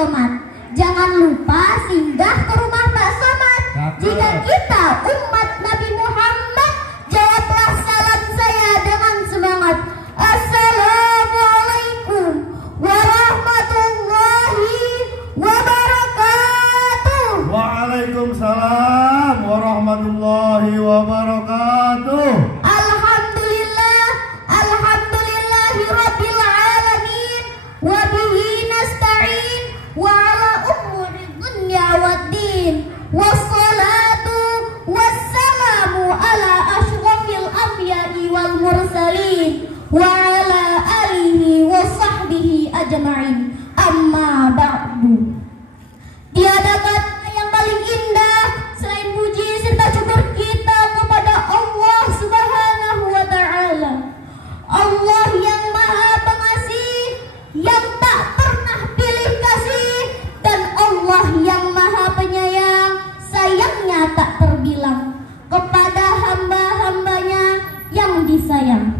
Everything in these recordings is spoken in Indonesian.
Somad. Jangan lupa singgah ke rumah Pak Somad. Jika kita umat Nabi Muhammad, jawablah salam saya dengan semangat. Assalamualaikum warahmatullahi wabarakatuh. Waalaikumsalam warahmatullahi wabarakatuh. Alhamdulillahirabbil alamin wa bihi nasta'in wa ala umuri dunya waddin. Wassalatu wassalamu ala asyrafil anbiya'i wal mursalin wa ala alihi wa sahbihi ajma'in. Amma ba'du. Tiada kata yang paling indah selain puji serta syukur kita kepada Allah Subhanahu wa ta'ala. Allah yang Maha Pengasih, yang tak pernah pilih kasih, dan Allah yang Maha Penyayang, sayangnya tak terbilang kepada hamba-hambanya yang disayang.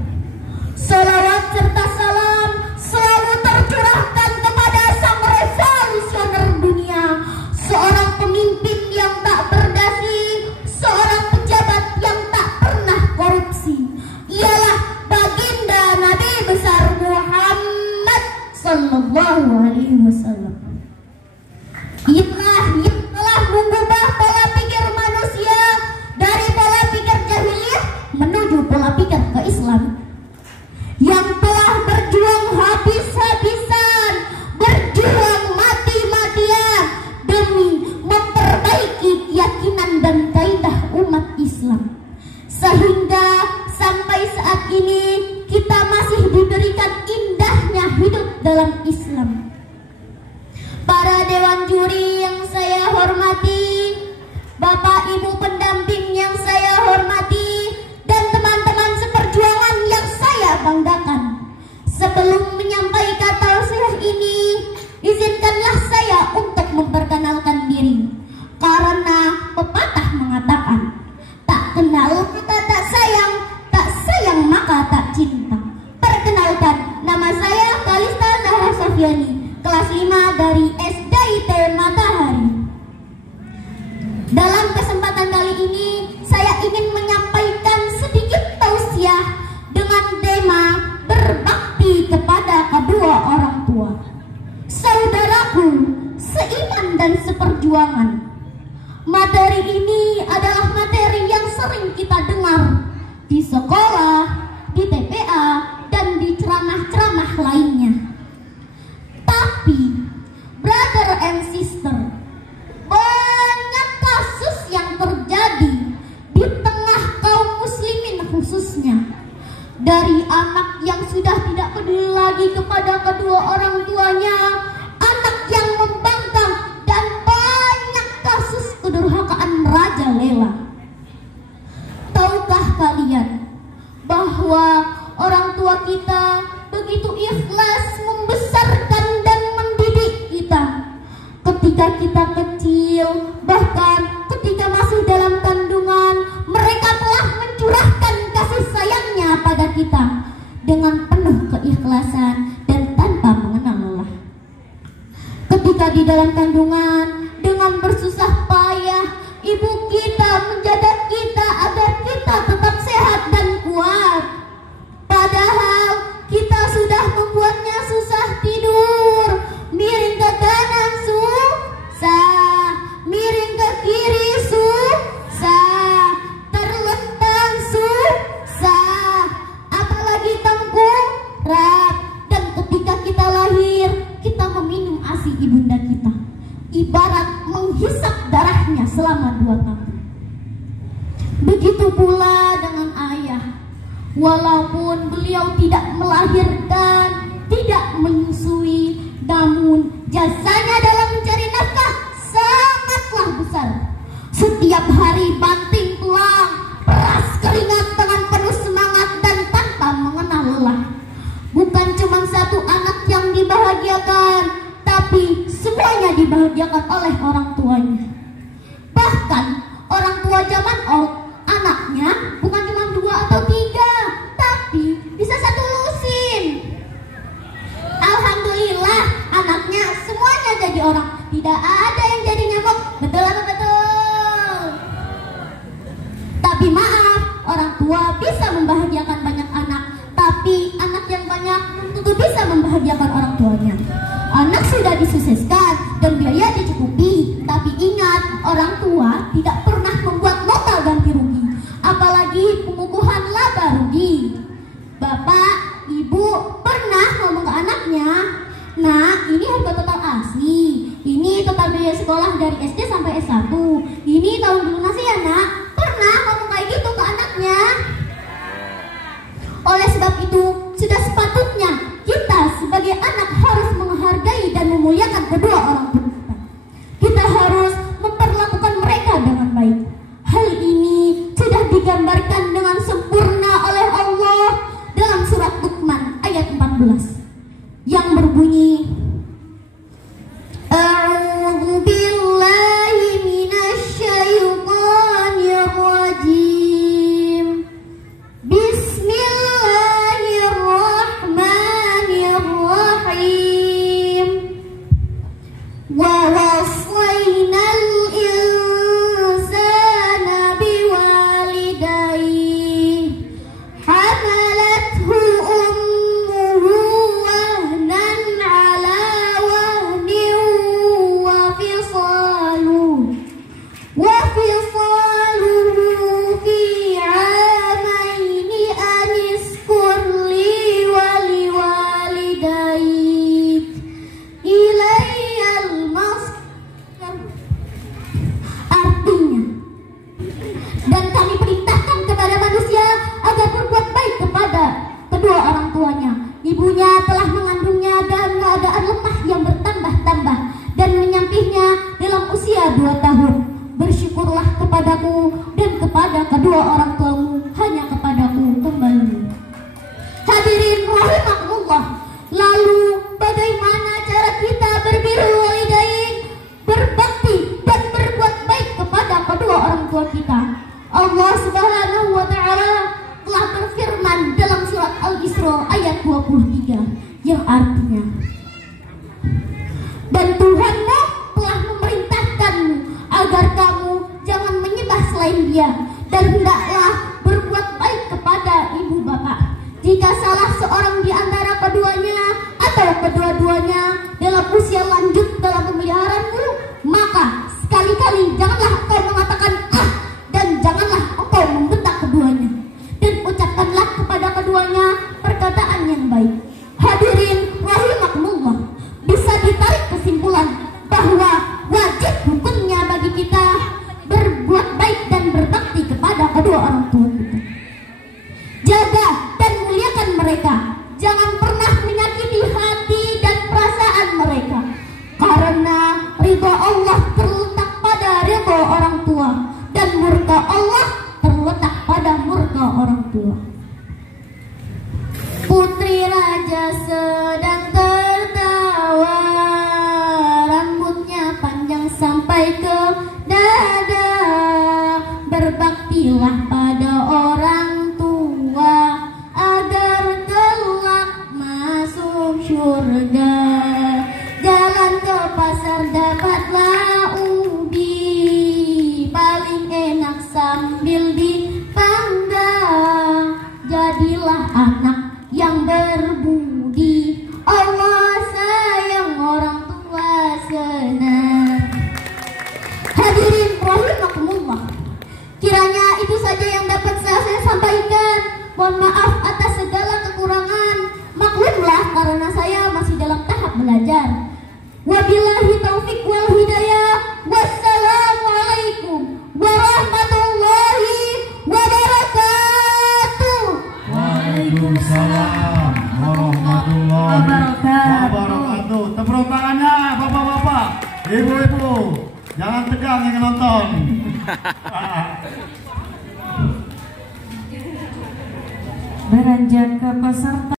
Salawat serta salam selalu tercurahkan kepada sang revolusioner dunia, seorang pemimpin yang tak berdasi, seorang pejabat yang tak pernah korupsi. Ialah baginda Nabi besar Muhammad sallallahu alaihi wasallam. Itulah yang telah mengubah pola pikir manusia dari pola pikir jahiliyah menuju pola pikir ke-Islam, yang telah berjuang habis-habisan, berjuang mati-matian demi memperbaiki keyakinan dan kaidah umat Islam, sehingga sampai saat ini kita masih diberikan indahnya hidup dalam Islam. Para dewan juri yang saya hormati, Bapak Ibu pendamping yang saya hormati, dan teman-teman seperjuangan yang saya banggakan. Sebelum menyampaikan tausiah ini, izinkanlah saya untuk memperkenalkan diri. Karena pepatah mengatakan, tak kenal maka tak sayang maka tak cinta. Perkenalkan, nama saya Kalista Zahra Sofiani, kelas 5 dari SDIT Matahari. Dalam kesempatan kali ini, saya ingin menyampaikan sedikit tausiah dengan tema berbakti kepada kedua orang tua. Saudaraku, seiman dan seperjuangan, materi ini adalah materi yang sering kita dengar di sekolah, di TPA, dan di ceramah-ceramah lainnya. Tapi, brother and sister, banyak kasus yang terjadi di tengah kaum muslimin khususnya. Dari anak yang sudah tidak peduli lagi kepada kedua orang tuanya, anak yang membangkang, dan banyak kasus kedurhakaan merajalela. Tahukah kalian bahwa orang tua kita begitu ikhlas membesarkan dan mendidik kita ketika kita kecil, bahkan ketika masih dalam kandungan, mereka telah mencurahkan kasih sayangnya pada kita dengan penuh keikhlasan dan tanpa mengenal lelah. Ketika di dalam kandungan, dengan bersusah payah, ibu kita menjaga kita agar kita tetap sehat dan kuat. Padahal kita sudah membuatnya susah tidur, miring ke kanan susah, miring ke kiri susah, terlentang susah, apalagi tengkurap. Dan ketika kita lahir, kita meminum ASI ibunda kita, ibarat menghisap darahnya selama 2 tahun. Begitu pula dengan ayah. Walaupun beliau tidak melahirkan, tidak menyusui, namun jasanya dalam mencari nafkah sangatlah besar. Setiap hari banting tulang, peras keringat dengan penuh semangat dan tanpa mengenal lelah. Bukan cuma satu anak yang dibahagiakan, tapi semuanya dibahagiakan oleh orang tuanya. Bahkan orang tua zaman old, anaknya bukan cuma 2 atau 3, tapi bisa 1 lusin. Alhamdulillah anaknya semuanya jadi orang. Tidak ada yang jadi nyamuk. Betul apa betul? Tapi maaf, orang tua bisa membahagiakan banyak anak, tapi anak yang banyak tentu bisa membahagiakan orang tuanya. Anak sudah disukseskan dan biaya dicukupi, tapi ingat, orang tua tidak pernah membuat nota ganti rugi, apalagi pengukuhan laba rugi. Bapak, ibu pernah ngomong ke anaknya, "Nah, ini harga total ASI, ini total biaya sekolah dari SD sampai S1, ini tahun lunasi ya nak." Pernah ngomong kayak gitu ke anaknya? Oleh sebab itu, sudah sepatutnya kita sebagai anak harus menghargai dan memuliakan kedua orang tua kita. Kita harus memperlakukan mereka dengan baik. Hal ini sudah digambarkan dengan sempurna oleh Allah dalam surat Luqman ayat 14 yang berbunyi, A'udzu billahi minasyaitonir rajim. Bismillahirrahmanirrahim. Wa wasainal insana biwalidayhi hamalathu ummuhu wahnan ala wahnin wa fisaluhu fi 'amaini an iskur li wa liwalidayk ilayyal masir. Artinya, dan kami perintahkan kepada manusia agar berbuat baik kepada kedua orang tuanya. Ibunya telah mengandungnya dalam keadaan lemah yang bertambah-tambah dan menyampihnya dalam usia 2 tahun. Bersyukurlah kepadaku dan kepada kedua orang tuamu, hanya kepadaku kembali. Hadirin rahimakumullah. Lalu bagaimana cara kita berbirrul walidain, berbakti dan berbuat baik kepada kedua orang tua kita? Allah Subhanahu wa taala telah berfirman dalam surat Al-Isra ayat 23 yang artinya, dan Tuhanmu telah memerintahkanmu agar kamu jangan menyembah selain Dia, dan hendaklah berbuat baik kepada ibu bapak. Jika salah seorang di antara keduanya atau kedua-duanya dalam usia lanjut dalam pemeliharaanmu, maka sekali-kali janganlah engkau mengatakan "ah" dan janganlah engkau membentak keduanya, dan ucapkanlah kepada keduanya perkataan yang baik. Hadirin rahimakumullah, bisa ditarik kesimpulan bahwa wajib hukumnya bagi kita berbuat baik dan berbakti kepada kedua orang tua kita. Jaga dan muliakan mereka. Jangan pernah menyakiti hati dan perasaan mereka, karena ridha Allah terletak pada ridha orang tua, dan murka Allah terletak pada murka orang tua. Putri raja sedang tertawa, rambutnya panjang sampai ke dada. Berbaktilah pada orang tua agar kelak masuk surga. Jalan ke pasar dapatlah ubi, paling enak sambil dipanggang. Jadilah anak yang berbudi, Allah sayang, orang tua senang. Hadirin rahimakumullah, kiranya itu saja yang dapat saya sampaikan. Mohon maaf atas segala kekurangan. Maklumlah karena saya masih dalam tahap belajar. Wabillahi taufik wal hidayah. Wassalamualaikum warahmatullahi wabarakatuh. Waalaikumsalam warahmatullahi wabarakatuh. Tepuk tangannya bapak-bapak, ibu-ibu. Jangan tegang yang nonton. Beranjak ke peserta.